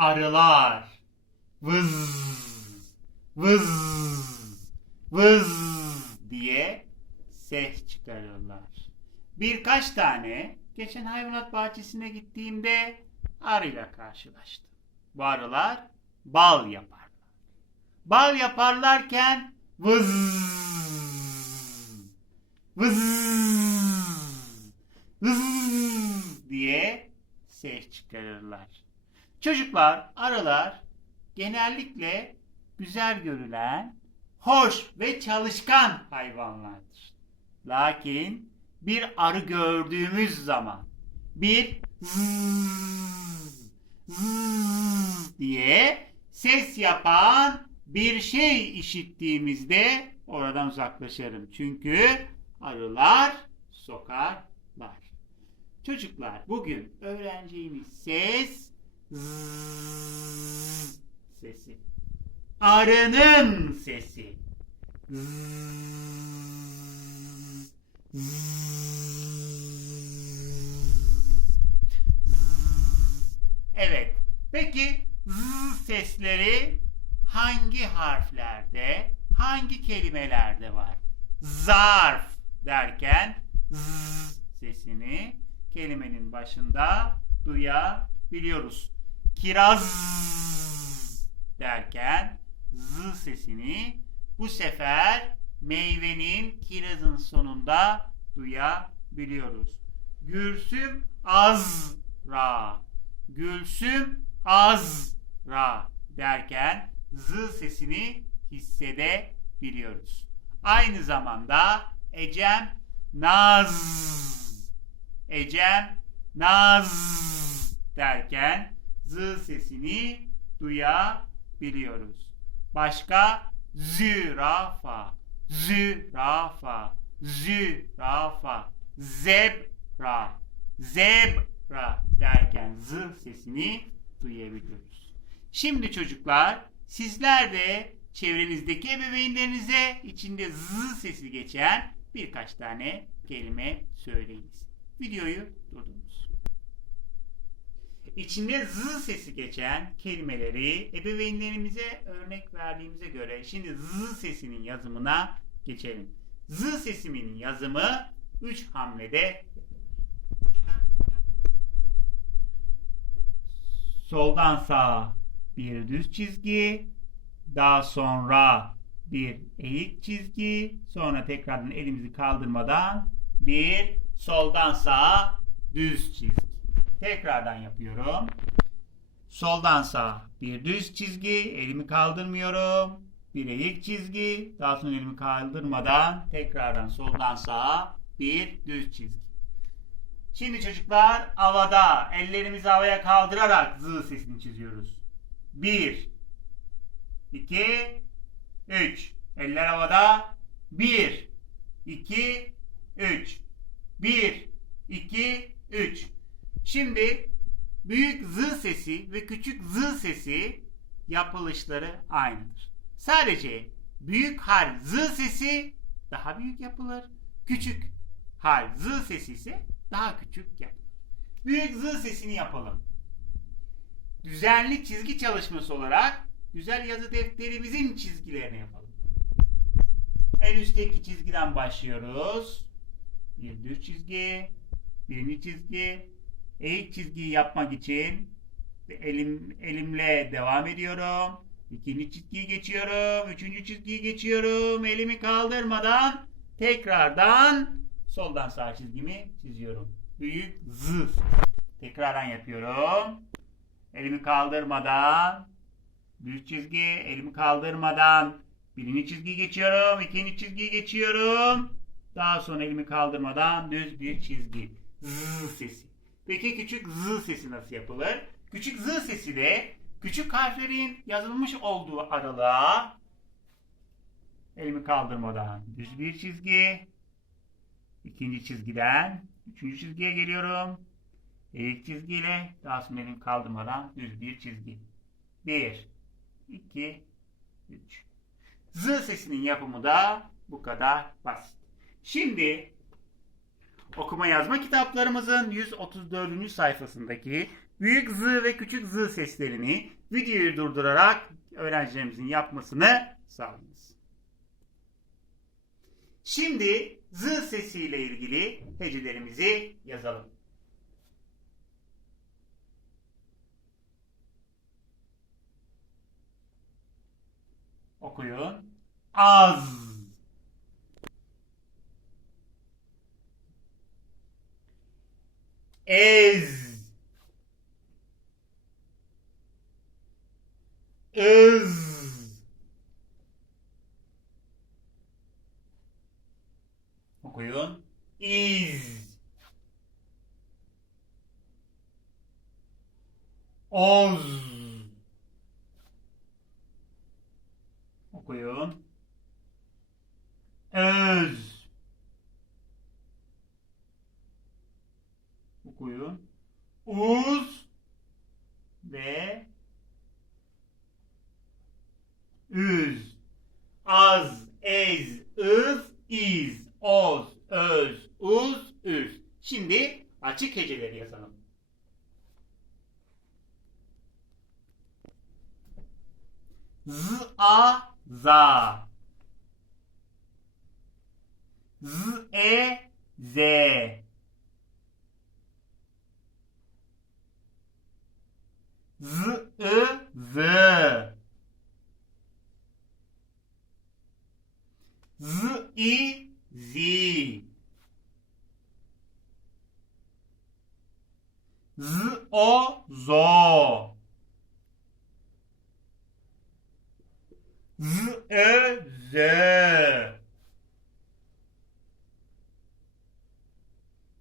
arılar vız vız vız diye ses çıkarırlar. Birkaç tane geçen hayvanat bahçesine gittiğimde arıyla karşılaştım. Bu arılar bal yaparlar. Bal yaparlarken vız vız vız diye ses çıkarırlar. Çocuklar, arılar genellikle güzel görülen, hoş ve çalışkan hayvanlardır. Lakin bir arı gördüğümüz zaman bir zzz, zzz diye ses yapan bir şey işittiğimizde oradan uzaklaşırım. Çünkü arılar sokarlar. Çocuklar bugün öğreneceğimiz ses zzz sesi. Arının sesi. Zzz, zzz. Evet. Peki z sesleri hangi harflerde, hangi kelimelerde var? Zarf derken z sesini kelimenin başında duyabiliyoruz. Kiraz derken z sesini bu sefer meyvenin kirazın sonunda duyabiliyoruz. Gülsüm azra. Gülsüm azra derken z sesini hissedebiliyoruz. Aynı zamanda Ecem naz. Ecem naz derken z sesini duyabiliyoruz. Başka zürafa, zürafa, zürafa, zebra, zebra derken z sesini duyabiliyoruz. Şimdi çocuklar sizler de çevrenizdeki ebeveynlerinize içinde z sesi geçen birkaç tane kelime söyleyiniz. Videoyu durdurunuz. İçinde z sesi geçen kelimeleri ebeveynlerimize örnek verdiğimize göre şimdi z sesinin yazımına geçelim. Z sesinin yazımı 3 hamlede soldan sağa bir düz çizgi, daha sonra bir eğik çizgi, sonra tekrardan elimizi kaldırmadan bir soldan sağa düz çizgi. Tekrardan yapıyorum. Soldan sağa bir düz çizgi, elimi kaldırmıyorum. Bir eğik çizgi, daha sonra elimi kaldırmadan tekrardan soldan sağa bir düz çizgi. Şimdi çocuklar havada ellerimizi havaya kaldırarak z sesini çiziyoruz. 1 2 3 Eller havada 1 2 3 1 2 3 Şimdi büyük z sesi ve küçük z sesi yapılışları aynıdır. Sadece büyük hal z sesi daha büyük yapılır. Küçük hal z sesi ise daha küçük yapılır. Büyük z sesini yapalım. Düzenli çizgi çalışması olarak güzel yazı defterimizin çizgilerini yapalım. En üstteki çizgiden başlıyoruz. Bir düz çizgi, birinci çizgi, eğik çizgiyi yapmak için elim elimle devam ediyorum. İkinci çizgiyi geçiyorum, üçüncü çizgiyi geçiyorum. Elimi kaldırmadan tekrardan soldan sağ çizgimi çiziyorum. Büyük Z. Tekrardan yapıyorum. Elimi kaldırmadan büyük çizgi, elimi kaldırmadan birinci çizgiyi geçiyorum, ikinci çizgiyi geçiyorum. Daha sonra elimi kaldırmadan düz bir çizgi. Z sesi. Peki küçük z sesi nasıl yapılır? Küçük z sesi de küçük harflerin yazılmış olduğu aralığa elimi kaldırmadan düz bir çizgi. ikinci çizgiden üçüncü çizgiye geliyorum. Eğik çizgiyle daha sonra elimi kaldırmadan düz bir çizgi. 1 2 3 Z sesinin yapımı da bu kadar basit. Şimdi Okuma yazma kitaplarımızın 134. sayfasındaki büyük Z ve küçük Z seslerini videoyu durdurarak öğrencilerimizin yapmasını sağlayınız. Şimdi Z sesiyle ilgili hecelerimizi yazalım. Okuyun. Az. Ez. Öz. Okuyun. İz. Oz. Okuyun. Öz. Okuyun. Uz ve üz. Az, ez, ız, iz, oz, öz, uz, üz. Şimdi açık heceleri yazalım. Z, a, za. Z, e, z. Z, ı, z. Z, i, zi. Z, o, zo. Z, ö, zö.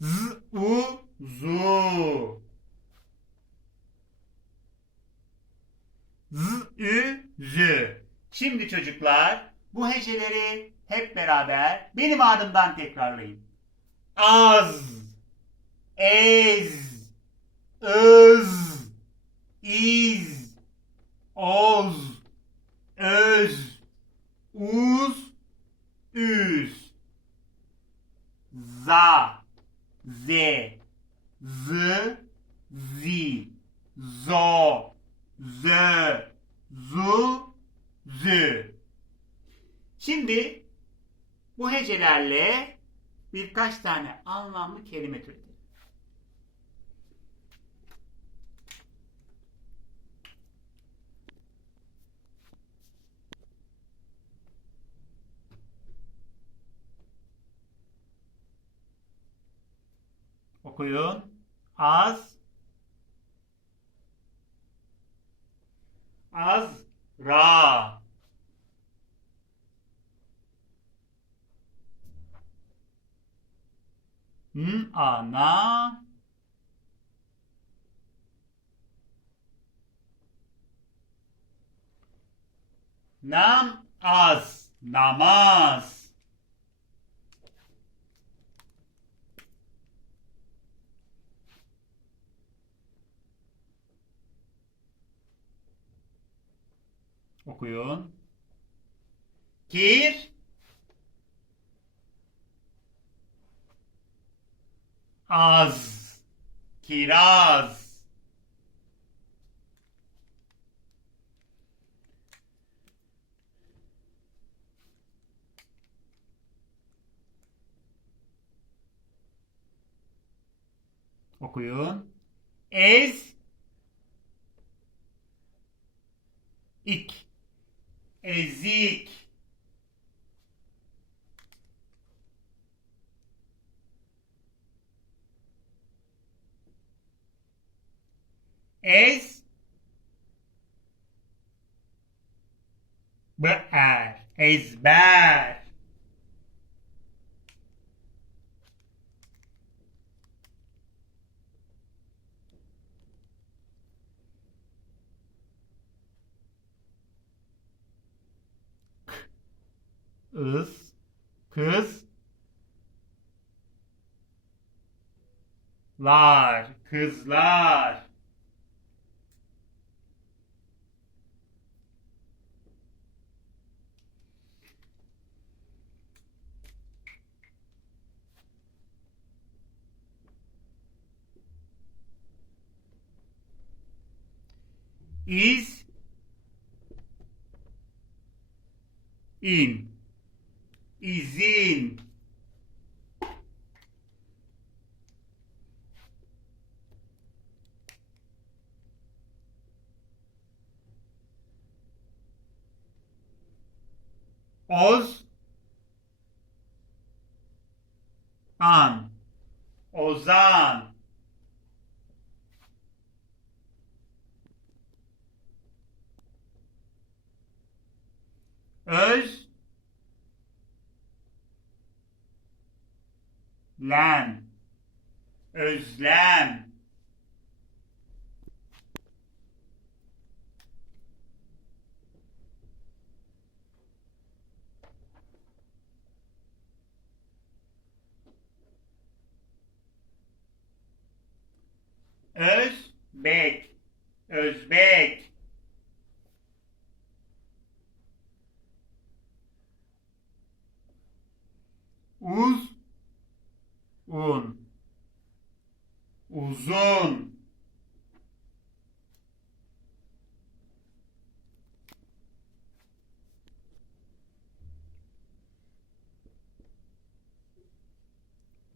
Z, u, zu. Z, ü, zü. Şimdi çocuklar bu heceleri hep beraber benim adımdan tekrarlayın. Az, ez, öz, iz, oz, öz, uz, üz, za, ze, z, zi, zo, zö, zu, zü. Şimdi bu hecelerle birkaç tane anlamlı kelime türetelim. Okuyun. Az. Az. Ra. N, a, na. Nam, az. Namaz. Okuyun. Kir. Az. Kiraz. Okuyun. Ez. İk. Ezik. Ez. Ber. Ezber. Is. Kız. Lar. Kızlar. is in izin. Oz. An. Ozan. Öz Len Özlem. Özbek. Özbek Uz un uzun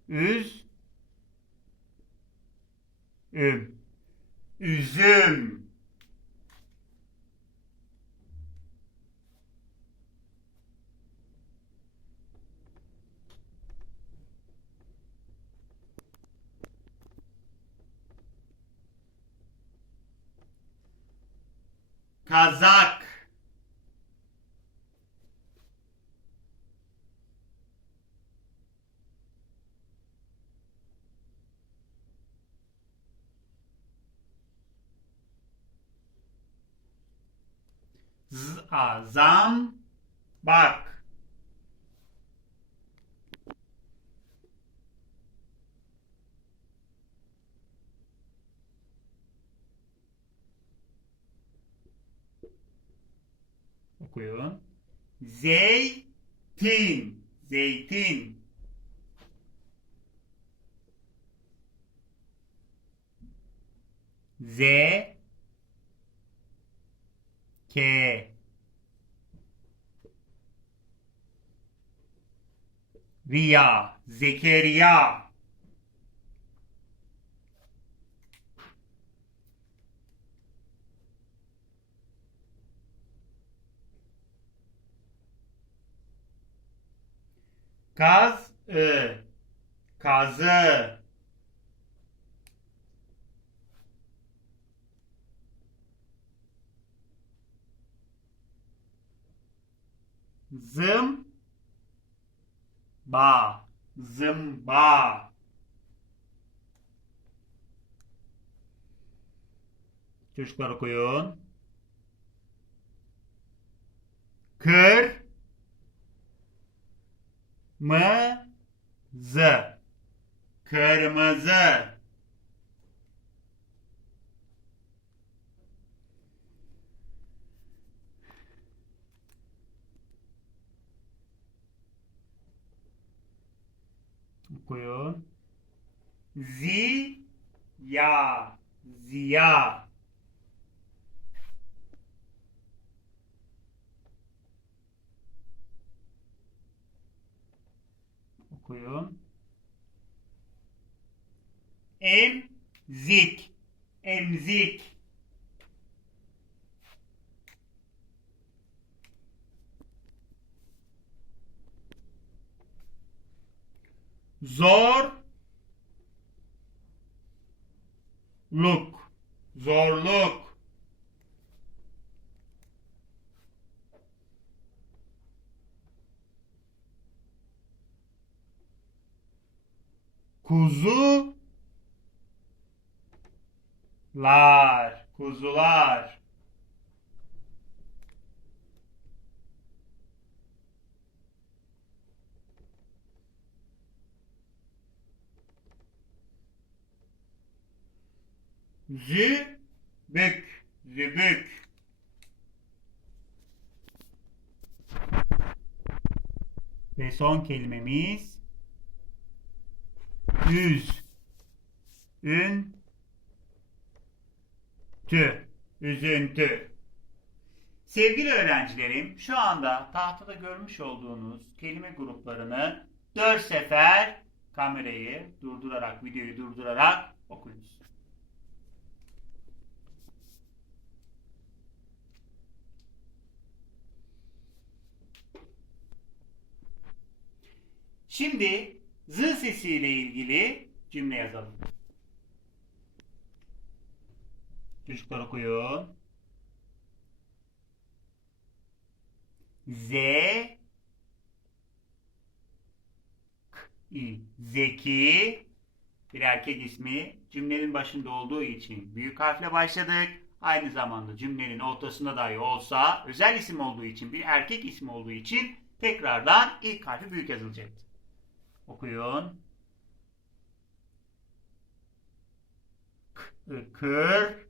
üz üm üzüm. Kazak Z zam bak okuyun. Zeytin. Zeytin. Z K Riya Zekeriya. Kaz ı. Kazı zım ba. Zımba Çocuklar okuyun. Kır mı zı. Kırmızı okuyun ziya ziya okuyun. Emzik. Emzik. Zor. Luk. Zorluk. Kuzu lar, kuzular. Zübük, zübük. Ve son kelimemiz üz, ün, tü, üzüntü. Sevgili öğrencilerim, şu anda tahtada görmüş olduğunuz kelime gruplarını dört sefer kamerayı durdurarak, videoyu durdurarak okuyunuz. Şimdi z sesiyle ilgili cümle yazalım. Çocuklar okuyun. Z Zeki bir erkek ismi cümlenin başında olduğu için büyük harfle başladık. Aynı zamanda cümlenin ortasında dahi olsa özel isim olduğu için bir erkek ismi olduğu için tekrardan ilk harfi büyük yazılacaktır. Okuyun. Kır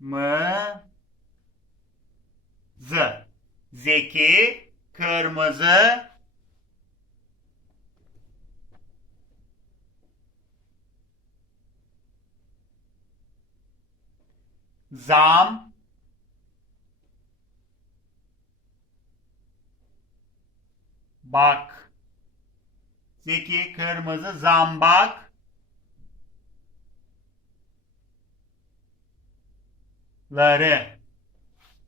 mı z. Zeki kırmızı. Zam bak. Zeki kırmızı zambak. Ları.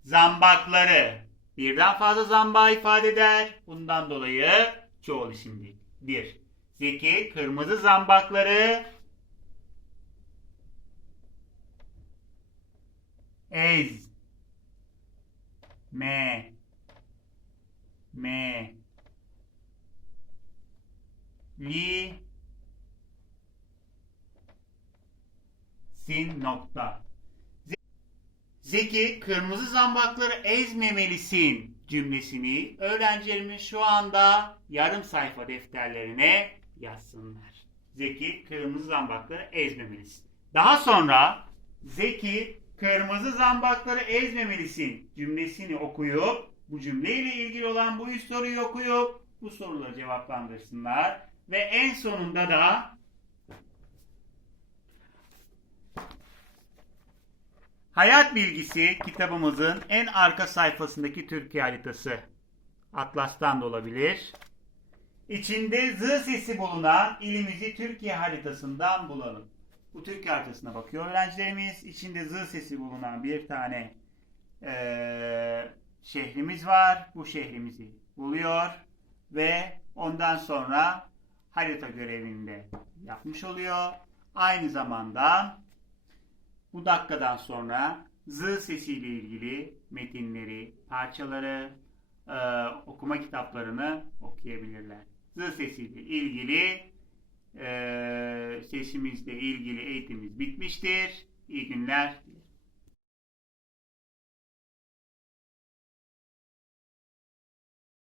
Zambakları. Birden fazla zambağı ifade eder. Bundan dolayı çoğul isimdir. Bir. Zeki kırmızı zambakları. Ez. Me. Me li sin nokta Zeki kırmızı zambakları ezmemelisin cümlesini öğrencilerimiz şu anda yarım sayfa defterlerine yazsınlar. Zeki kırmızı zambakları ezmemelisin. Daha sonra Zeki kırmızı zambakları ezmemelisin cümlesini okuyup bu cümleyle ilgili olan bu üç soruyu okuyup bu soruları cevaplandırsınlar. Ve en sonunda da Hayat Bilgisi kitabımızın en arka sayfasındaki Türkiye haritası. Atlas'tan da olabilir. İçinde Z sesi bulunan ilimizi Türkiye haritasından bulalım. Bu Türkiye haritasına bakıyor öğrencilerimiz. İçinde Z sesi bulunan bir tane eee, şehrimiz var. Bu şehrimizi buluyor ve ondan sonra harita görevinde yapmış oluyor. Aynı zamanda bu dakikadan sonra Z sesiyle ilgili metinleri, parçaları, e, okuma kitaplarını okuyabilirler. Z sesiyle ilgili e, sesimizle ilgili eğitimimiz bitmiştir. İyi günler.